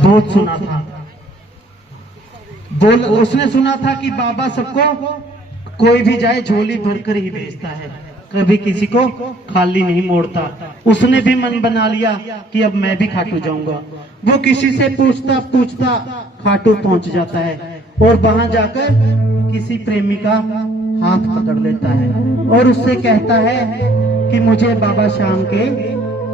बहुत सुना था, उसने सुना था कि बाबा सबको कोई भी जाए झोली भरकर ही भेजता है, कभी किसी को खाली नहीं मोड़ता। उसने भी मन बना लिया कि अब मैं भी खाटू जाऊंगा। वो किसी से पूछता पूछता खाटू पहुंच जाता है और वहां जाकर किसी प्रेमी का हाथ पकड़ लेता है और उससे कहता है कि मुझे बाबा श्याम के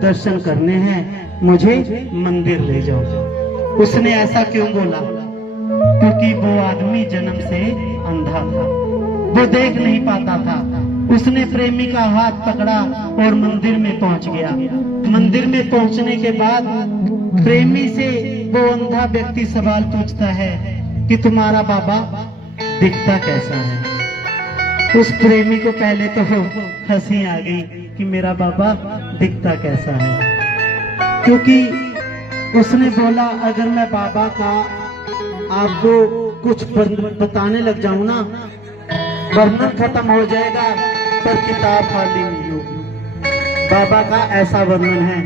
दर्शन करने हैं, मुझे मंदिर ले जाओ। उसने ऐसा क्यों बोला? क्योंकि वो आदमी जन्म से अंधा था, वो देख नहीं पाता था। उसने प्रेमी का हाथ पकड़ा और मंदिर में पहुंच गया। मंदिर में पहुंचने के बाद प्रेमी से वो अंधा व्यक्ति सवाल पूछता है कि तुम्हारा बाबा दिखता कैसा है? उस प्रेमी को पहले तो हंसी आ गई कि मेरा बाबा दिखता कैसा है, क्योंकि उसने बोला अगर मैं बाबा का आपको कुछ बताने लग जाऊं ना, वर्णन खत्म हो जाएगा पर किताब खाली नहीं होगी। बाबा का ऐसा वर्णन है,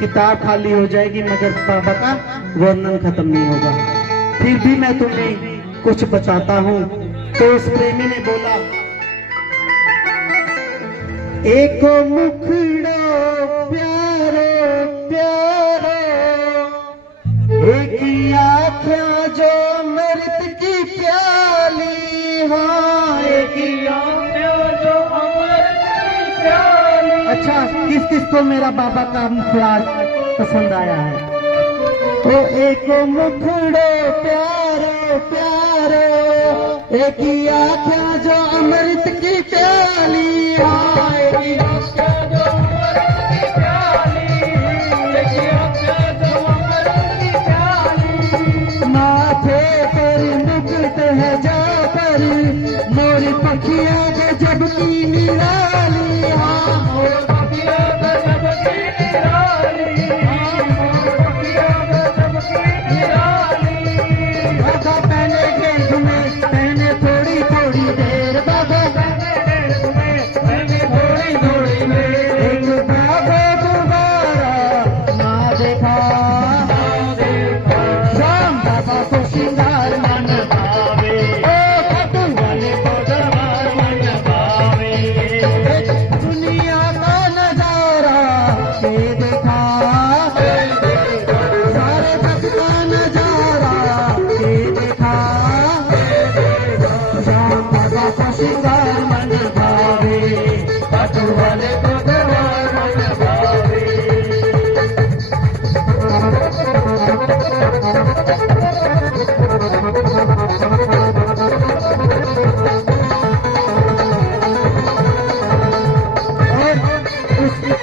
किताब खाली हो जाएगी मगर बाबा का वर्णन खत्म नहीं होगा। फिर भी मैं तुम्हें कुछ बताता हूँ। तो उस प्रेमी ने बोला, एक मुखड़ो प्यारो प्यारो, एक आँखें जो मृत की प्याली, हाँ एक आँखें जो अमृत की प्याली। अच्छा, किस किस को मेरा बाबा का मुखड़ा पसंद आया है? तो एक मुखड़ो प्यारो प्यारो, एक आँखें जो अमृत की प्याली, हाँ एक आँखें जो अमृत की प्याली, एक आँखें जो अमृत की प्याली। माथे पर मुकुट है जा पर, मोरी पखिया गजब की निराली, हाँ मोर पखिया गजब की निराली, हाँ मोर पखिया गजब की निराली। बाबा पहने गेंद में पहने थोड़ी थोड़ी देर, बाबा पहने गेंद में पहने थोड़ी थोड़ी देर। एक बाबा दोबारा ना देखा, श्याम बाबा को श्रृंगार मन भावे, ओ खाटू वाले को दरबार मन भावे। दुनिया का नजारा ये देखा, सारे जग का नजारा ये देखा, श्याम बाबा को श्रृंगार मन भावे, खाटू वाले को दरबार मन भावे।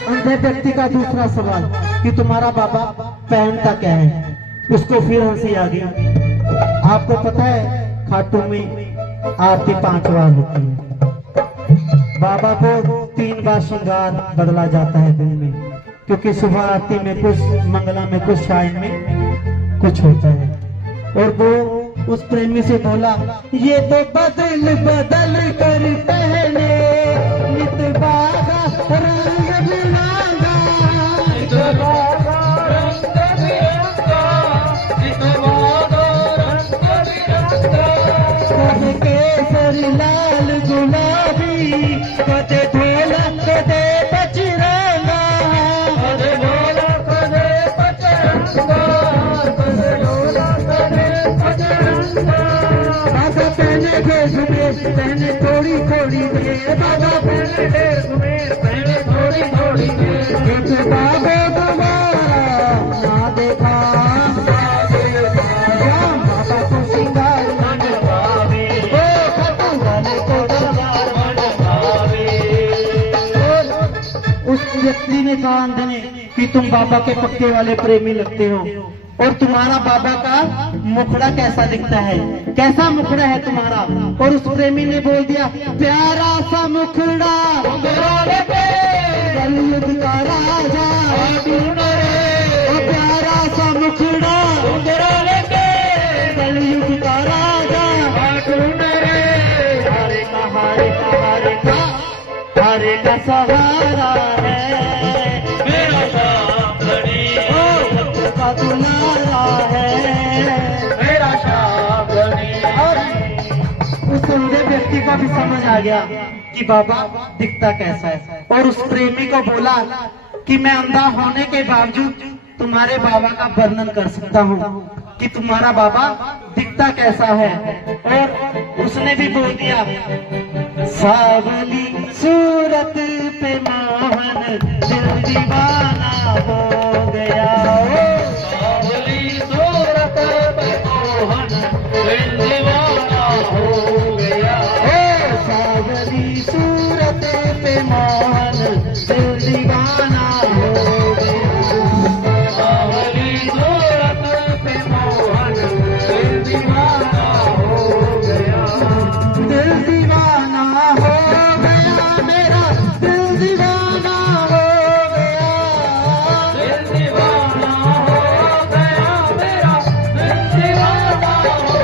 अंधे व्यक्ति का दूसरा सवाल कि तुम्हारा बाबा पहनता क्या है? उसको फिर हंसी आ गई। आपको पता है खाटू में आरती 5 बार होती है। बाबा को 3 बार श्रृंगार बदला जाता है दिन में, क्योंकि सुबह आरती में कुछ, मंगला में कुछ, शाइन में कुछ होता है। और वो उस प्रेमी से बोला, ये तो बदल बदल कर पहने नित बागा रंग बिरंगा, नित बागा रंग बिरंगा, नित बागा रंग बिरंगा। कभी केसरी लाल गुलाबी, कदे ढोला कदे बजरंगा, कदे ढोला कदे बजरंगा, कदे ढोला कदे बजरंगा। बाबा पहने ड्रेस में पहने थोड़ी थोड़ी देर, बाबा पहने ड्रेस में पहने थोड़ी थोड़ी देर। एक बाबा दोबारा ना देखा, श्याम बाबा को श्रृंगार मन भावे, ओ खाटू वाले को दरबार मन भावे। और उस व्यक्ति ने कहा अंधे ने कि तुम बाबा के पक्के वाले प्रेमी लगते हो, और तुम्हारा बाबा का मुखड़ा कैसा दिखता है? कैसा मुखड़ा है तुम्हारा? और उस प्रेमी ने बोल दिया, प्यारा सा मुखड़ा कलयुग का राजा, प्यारा सा मुखड़ा कलयुग का राजा। हरे का हरे का हरे का हरे का सहारा है मेरा पूछा गया कि बाबा दिखता कैसा है, और उस प्रेमी को बोला कि मैं अंधा होने के बावजूद तुम्हारे बाबा का वर्णन कर सकता हूँ कि तुम्हारा बाबा दिखता कैसा है। और उसने भी बोल दिया, सावली सूरत पे मोहन दिल दीवाना हो गया, सावली सूरत पे मोहन दिल दीवाना हो गया, सावली सूरत पे मोहन दिल दीवाना हो गया, सावली सूरत पे मोहन दिल दीवाना हो गया, दिल दीवाना हो गया मेरा, दिल दीवाना हो गया, दिल दीवाना हो गया मेरा, दिल दीवाना हो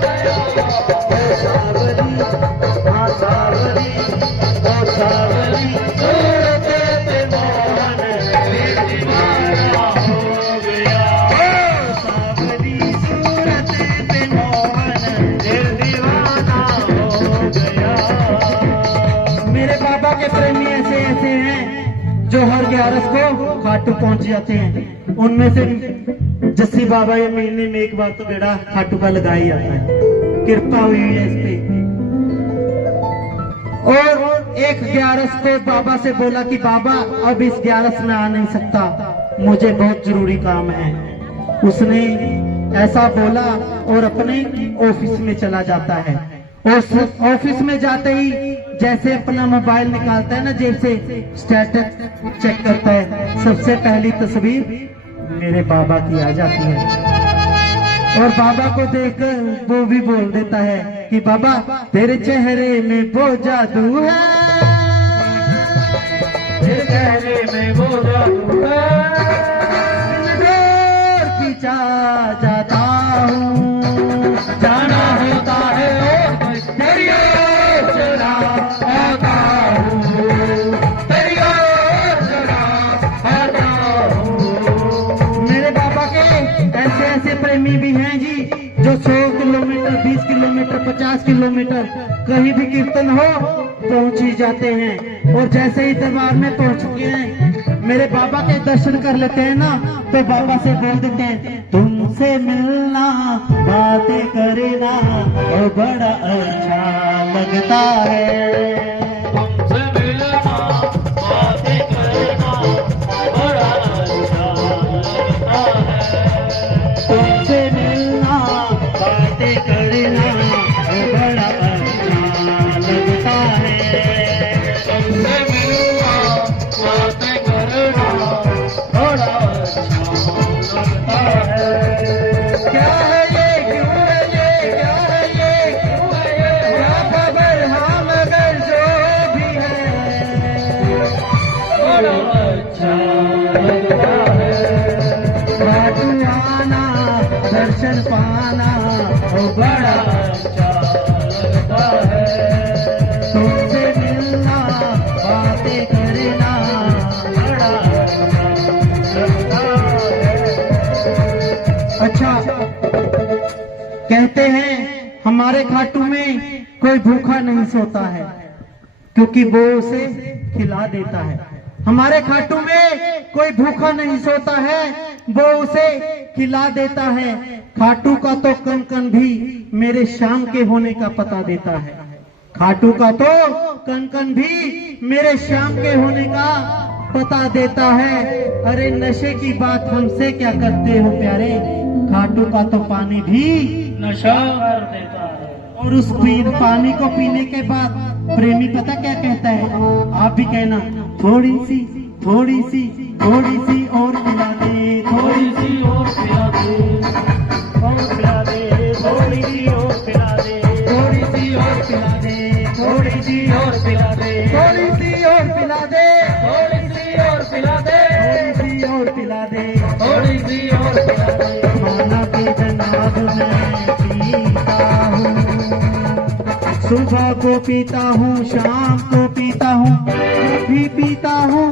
गया, सावरी सावरी सूरत पे मोहन दिल दीवाना हो गया, सावरी सूरत पे मोहन दिल दीवाना हो गया। मेरे बाबा के प्रेमी ऐसे ऐसे हैं जो हर 11 को खाटू पहुंच जाते हैं। उनमें से जस्सी बाबा ये महीने में एक बार तो बेड़ा खाटू का लगा ही आता है, कृपा हुई है इस पे। और एक 11 को बाबा से बोला कि बाबा अब इस 11 में आ नहीं सकता, मुझे बहुत जरूरी काम है। उसने ऐसा बोला और अपने ऑफिस में चला जाता है। और ऑफिस में जाते ही जैसे अपना मोबाइल निकालता है ना जेब से, स्टेटस चेक करता है, सबसे पहली तस्वीर मेरे बाबा की आ जाती है। और बाबा को देखकर वो भी बोल देता है कि बाबा तेरे चेहरे में वो जादू है, तेरे चेहरे में वो जादू है, पीछा जाता हूँ, जाना होता है तेरी ओर चला आता हूँ, तेरी ओर चला आता हूँ। मेरे बाबा के ऐसे ऐसे प्रेमी भी हैं जी जो 100 किलोमीटर, 20 किलोमीटर, 50 किलोमीटर कहीं भी कीर्तन हो पहुंच ही जाते हैं। और जैसे ही दरबार में पहुंच चुके हैं, मेरे बाबा के दर्शन कर लेते हैं ना, तो बाबा से बोल देते हैं तुमसे मिलना बातें करना और बड़ा अच्छा लगता है, तुमसे मिलना बातें करना बड़ा अच्छा लगता है, तुमसे मिलना बातें करना बड़ा अच्छा लगता है, तुमसे मिलना बातें करना बड़ा अच्छा लगता है। क्या है ये, क्यों है ये, क्या है ये, क्यों है ये, क्या खबर हाँ मगर जो भी है बड़ा अच्छा लगता है। खाटू आना दर्शन पाना वो बड़ा अच्छा लगता है, तुमसे मिलना बातें करना बड़ा अच्छा लगता है। अच्छा, कहते हैं हमारे खाटू में कोई भूखा नहीं सोता है क्योंकि वो उसे खिला देता है। हमारे खाटू में कोई भूखा नहीं सोता है, वो उसे खिला देता है। खाटू का तो कन कन भी मेरे शाम के होने का पता देता है, खाटू का तो कन कन भी मेरे शाम के होने का पता देता है। अरे नशे की बात हमसे क्या करते हो प्यारे, खाटू का तो पानी भी नशा कर देता है। और उस पानी को पीने के बाद प्रेमी पता क्या कहता है, आप भी कहना थोड़ी सी थोड़ी सी थोड़ी सी और पिला दे, थोड़ी सी और पिला दे, और पिला दे, थोड़ी सी और पिला दे, थोड़ी सी और पिला दे, थोड़ी सी और पिला दे, थोड़ी सी और पिला दे, थोड़ी सी और पिला दे, थोड़ी सी और पिला दे, थोड़ी सी और पिला दे। माना के जनाब में पीता हूँ, सुबह को पीता हूँ, शाम को पीता हूँ, भी पीता हूँ,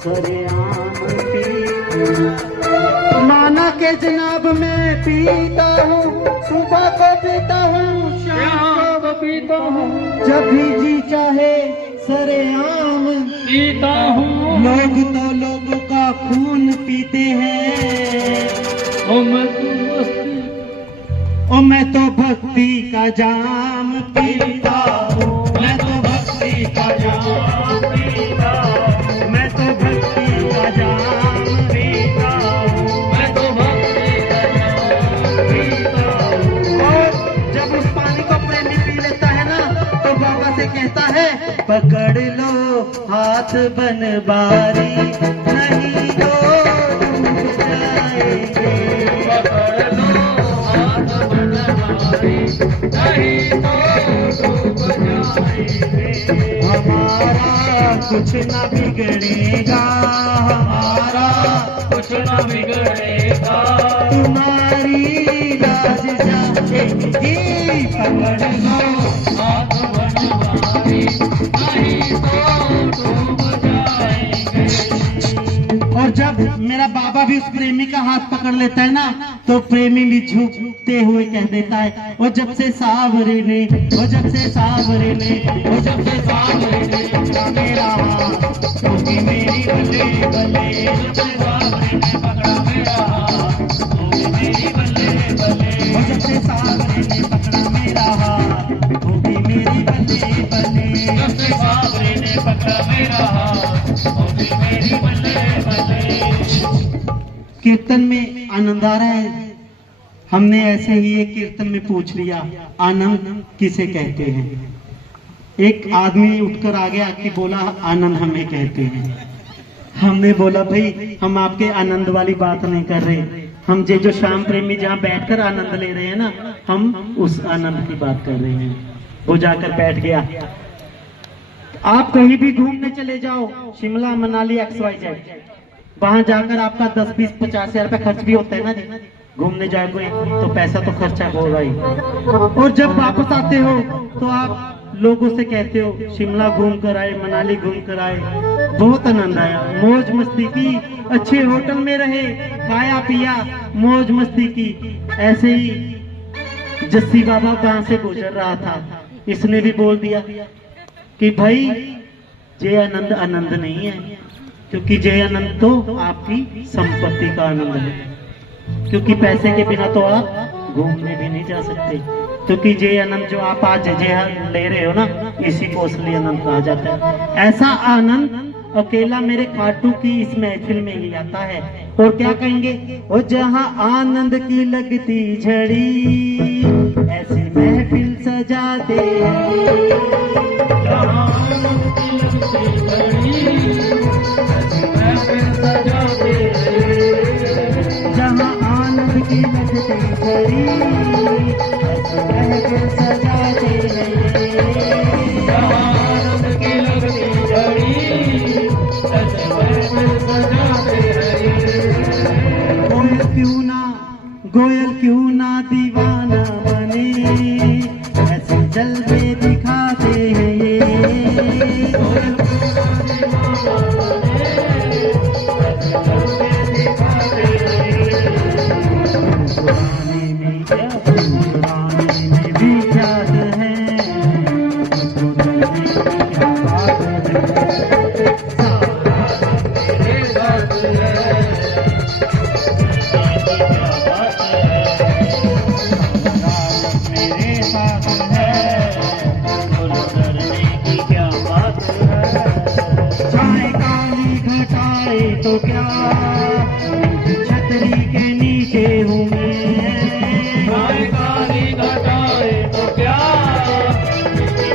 सरेआम पीता। माना के जनाब में पीता हूँ, सुबह को पीता हूँ, शाम को पीता हूँ, जब भी जी चाहे सरेआम पीता हूँ। लोग तो लोगों का खून पीते हैं, ओ मैं तो मस्ती, ओ मैं तो भक्ति का जाम पीता हूँ, मैं तो भक्ति का जाम पीता हूँ, मैं तो भक्ति का जाम पीता हूँ, मैं तो भक्ति का जाम पीता हूँ। और जब उस पानी को प्रेमी पी लेता है ना, तो बाबा से कहता है पकड़ लो हाथ बनबारी, नहीं तो डूब जाएंगे। पकड़ लो हाथ बनवारी, नहीं तो डूब जाएंगे। हमारा कुछ न बिगड़ेगा, हमारा कुछ न बिगड़ेगा, तुम्हारी लाज जाएगी। पकड़ लो हाथ बनवारी, नहीं तो डूब जाएंगे। और जब मेरा बाबा भी उस प्रेमी का हाथ पकड़ लेता है ना, तो प्रेमी भी झुकते हुए कह देता है, वो जब से सावरे ने, वो जब से सावरे ने, वो जब से सावरे ने पकड़ा मेरा हाथ, होगी मेरी बल्ले बल्ले, जब से सावरे ने पकड़ा मेरा हाथ, होगी मेरी बल्ले बल्ले, वो जब से सावरे ने पकड़ा मेरा हाथ, होगी मेरी बल्ले बल्ले, जब से बाबरे ने पकड़ा मेरा हाथ, होगी मेरी बल्ले बल्ले। कीर्तन में आनंद आ रहा है। हमने ऐसे ही एक कीर्तन में पूछ लिया, आनंद किसे कहते हैं। एक आदमी उठकर आ गया कि बोला आनंद हमें कहते हैं। हमने बोला भाई हम आपके आनंद वाली बात नहीं कर रहे, हम जो श्याम प्रेमी जहाँ बैठकर आनंद ले रहे हैं ना, हम उस आनंद की बात कर रहे हैं। वो जाकर बैठ गया। आप कहीं भी घूमने चले जाओ, शिमला मनाली XYZ, वहां जाकर आपका 10 20 50 हजार रुपए खर्च भी होता है ना जी। घूमने जाओगे तो पैसा तो खर्चा होगा ही, और जब वापस आते हो तो आप लोगों से कहते हो शिमला घूम कर आए, मनाली घूम कर आए, बहुत आनंद आया, मौज मस्ती की, अच्छे होटल में रहे, खाया पिया, मौज मस्ती की। ऐसे ही जस्सी बाबा कहां से गुजर रहा था, इसने भी बोल दिया कि भाई ये आनंद आनंद नहीं है, क्योंकि जय आनंद तो आपकी संपत्ति का आनंद है, क्योंकि पैसे के बिना तो आप घूमने भी नहीं जा सकते, क्योंकि जय आनंद जो आप आज जय ले रहे हो ना, इसी को असली आनंद कहा जाता है। ऐसा आनंद अकेला मेरे खाटू की इस महफिल में ही आता है। और क्या कहेंगे, वो जहाँ आनंद की लगती झड़ी, ऐसी महफिल सजाते हैं। जहाँ आनंद की लगती झड़ी, ऐसी महफिल सजाते हैं। जहाँ आनंद की लगती झड़ी, ऐसे महफिल सजाते हैं। गोयल क्यों ना दीवाना बने, ऐसे जलवे दिखाते हैं ये। गोयल पुराने में क्या, पुराने में भी ख्याल है, तो जलवे की क्या बात है। मेरे साथ है, मेरे साथ है, बोलो डरने की क्या बात है। छाए काली घटाए तो क्या, छतरी के नीचे हूँ मैं। छाए काली घटाए तो क्या,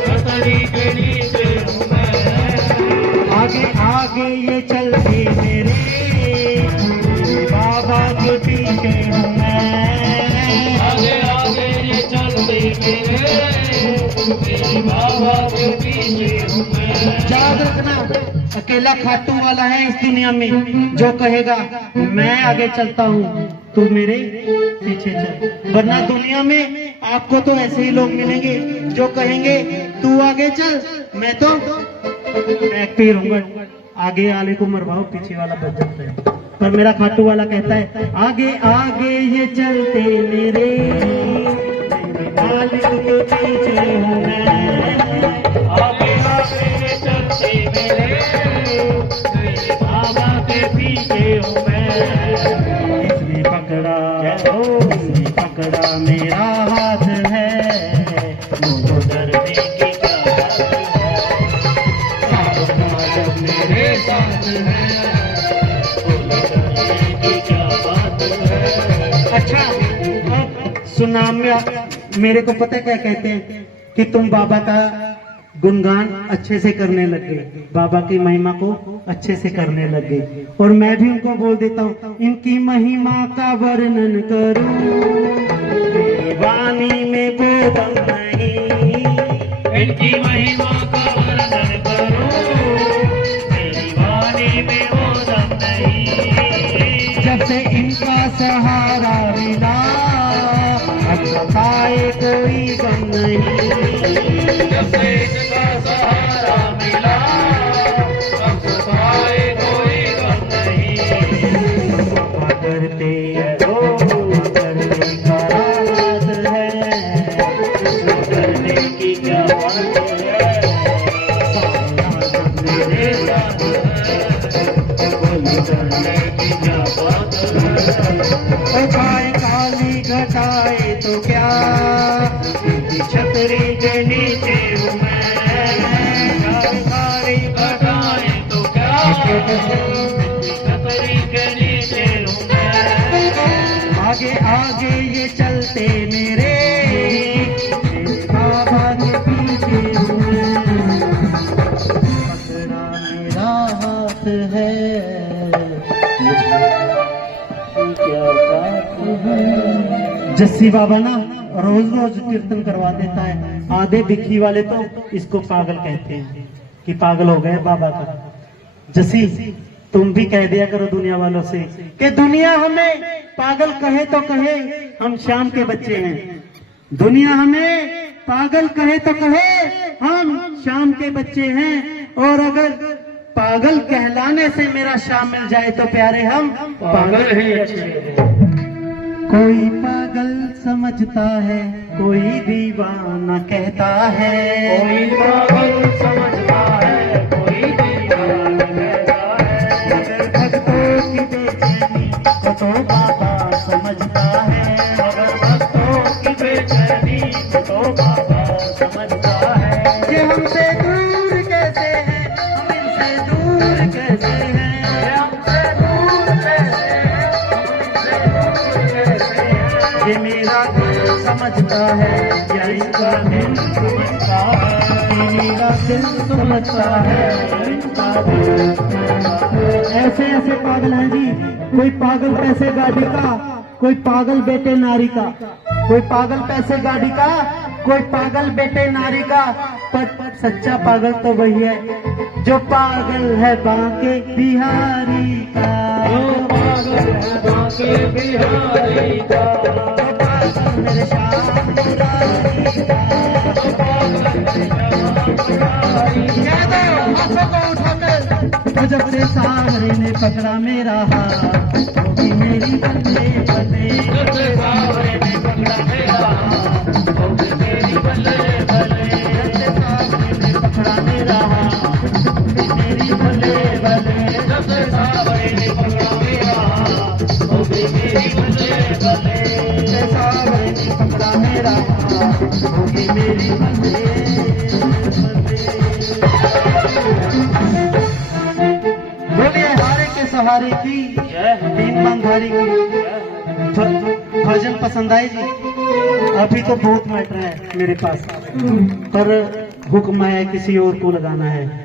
छतरी के नीचे हूँ मैं। आगे आगे ये चलते मेरे बाबा के पीछे हूँ मैं। आगे आगे ये चलते मेरे बाबा के पीछे हूँ मैं। याद रखना, अकेला खाटू वाला है इस दुनिया में जो कहेगा मैं आगे चलता हूँ तू मेरे पीछे चल, वरना दुनिया में आपको तो ऐसे ही लोग मिलेंगे जो कहेंगे तू आगे चल, मैं तो एक पे रहूंगा, आगे वाले को मरवाओ पीछे वाला बच जाता है। पर मेरा खाटू वाला कहता है आगे आगे ये चलते मेरे मालिक के पीछे हूँ मैं, आगे आगे चलते मेरे बाबा के पीछे हूँ मैं। इसने पकड़ा मेरा हाथ है, मुझको डरने की क्या बात है, जब मेरे साथ है बोलो डरने की क्या बात है। अच्छा अब सुना, मेरे को पता क्या कहते हैं कि तुम बाबा का गुणगान अच्छे से करने लग गए, बाबा की महिमा को अच्छे से करने लग गए, और मैं भी उनको बोल देता हूँ इनकी महिमा का वर्णन करूं, वाणी में वो दम नहीं, इनकी महिमा का वर्णन करूं, मेरी वाणी में वो दम नहीं। जब से इनका सहारा मिला अब बताए कोई गम नहीं, जब से इनका सहारा मिला अब सताए कोई गम नहीं। करते करने का राज है, डरने की क्या बात है, मेरे साथ है बोलो डरने की क्या बात है। घटाए काली घटाए तो क्या, इनकी छतरी के नीचे हूँ मैं, सारी घटाए तो क्या, छतरी के नीचे हूँ मैं। आगे आगे ये चलते मेरे बाबा के पीछे हूँ मैं, पकड़ा मेरा हाथ है, क्या बात है। जस्सी बाबा ना रोज रोज कीर्तन करवा देता है, आधे बिखी वाले तो इसको पागल कहते हैं कि पागल हो गए बाबा का। जस्सी तुम भी कह दिया करो दुनिया वालों से कि दुनिया हमें पागल कहे तो कहे, हम श्याम के बच्चे हैं, दुनिया हमें पागल कहे तो कहे, हम श्याम के बच्चे हैं, और अगर पागल कहलाने से मेरा श्याम मिल जाए तो प्यारे हम पागल ही अच्छे। कोई पागल समझता है, कोई दीवाना कहता है, कोई पागल समझता है, कोई दीवाना कहता है। अगर भक्तों की बेचैनी को तो बाबा समझता है, अगर भक्तों की बेचैनी को तो बाबा समझता है। ये हमसे दूर कैसे है, हम इनसे दूर कैसे हैं, ये हमसे दूर कैसे है, हमसे दूर कैसे है। ये मेरा दिल समझता है, या इसका दिल समझता है, ये मेरा दिल समझता है, इनका दिल समझता है। ऐसे ऐसे पागल हैं जी, कोई पागल पैसे गाड़ी का, कोई पागल बेटे नारी का, कोई पागल पैसे गाड़ी का, कोई पागल बेटे नारी का, पर सच्चा पागल तो वही है जो पागल है बांके बिहारी का, जो पागल है बांके बिहारी का, जो पागल मेरे श्याम मुरारी का। जो पागल है बिहारी का। कह दो हाथों को उठाकर, और जब से सावरे ने पकड़ा मेरा हाथ, होगी मेरी बल्ले बल्ले, जब से सावरे ने पकड़ा मेरा हाथ, होगी मेरी बल्ले बल्ले। जब से सावरे ने पकड़ा मेरा हाथ, होगी मेरी बल्ले बल्ले, जब से सावरे ने पकड़ा मेरा हाथ, होगी मेरी बल्ले बल्ले। जब से सावरे ने पकड़ा मेरा हाथ, होगी मेरी बल्ले बल्ले। बोलिए हारे के सहारे की, दीन बंधारी की। भजन पसंद आई जी? अभी तो बहुत मैटर है मेरे पास, पर हुक्म है किसी और को लगाना है।